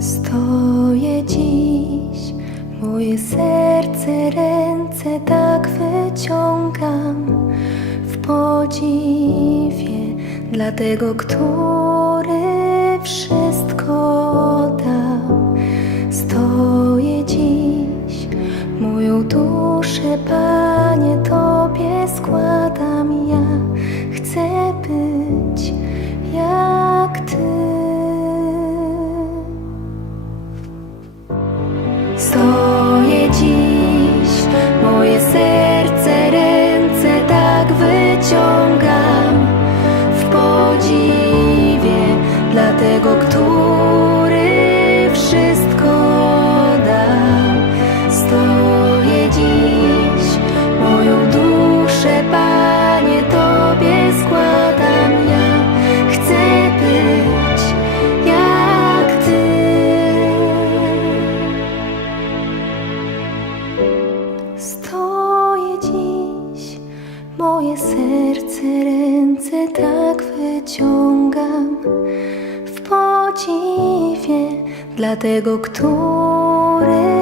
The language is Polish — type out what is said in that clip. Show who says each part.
Speaker 1: Stoję dziś, moje serce, ręce tak wyciągam w podziwie dla tego, który wszystko dał. Stoję dziś, moją duszę, Panie, Tobie składam. Ja chcę być jak Stoję dziś, moje serce, ręce tak wyciągam serce, ręce tak wyciągam w podziwie dla tego, który